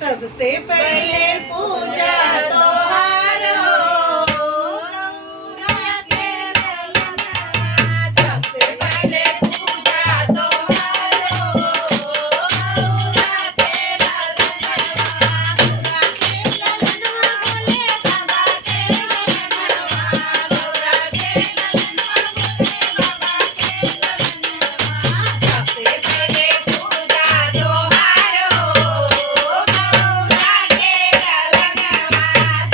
सबसे पहले पूजा तोहार हो गौरा के ललनवा। सबसे पहले पूजा तोहार हो गौरा के ललनवा। गौरा के ललनवा बोले बाबा के ललनवा। गौरा के ललनवा बोले बाबा के ललनवा। सबसे पहले पूजा तोहार हो गौरा के ललनवा।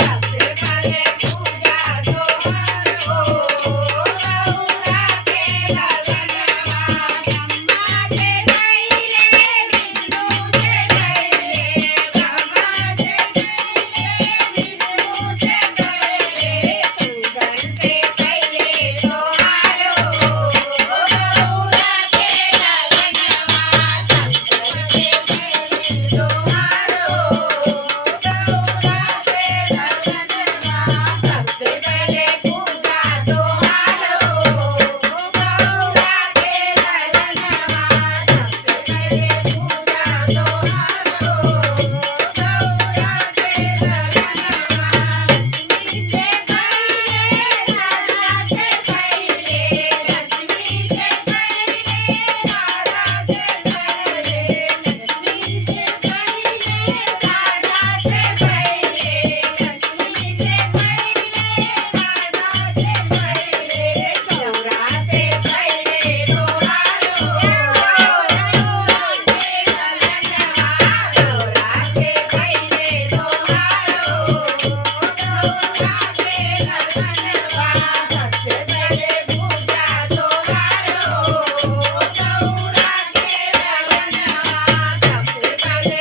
सबसे पहले पूजा तोहार हो गौरा के ललनवा। ब्रह्मा से पहले विष्णु से पहले ब्रह्मा से पहले विष्णु से पहले पूजन से पहले तोहार हो गौरा के ललनवा। शंकर से पहले तोहार हो गौरा के ललनवा। सबसे पहले पूजा तोहार हो गौरा के ललनवा। सबसे पहले पूजा तोहार हो गौरा के ललनवा। लक्ष्मी से पहले राधा से पहले लक्ष्मी से पहले राधा से पहले लक्ष्मी से पहले राधा से पहले लक्ष्मी से पहले राधा से पहले गौरा से पहले तोहार हो गौरा के ललनवा। गौरा से पहले तोहार हो गौरा के ललनवा। सबसे पहले पूजा तोहार हो गौरा के ललनवा। सबसे पहले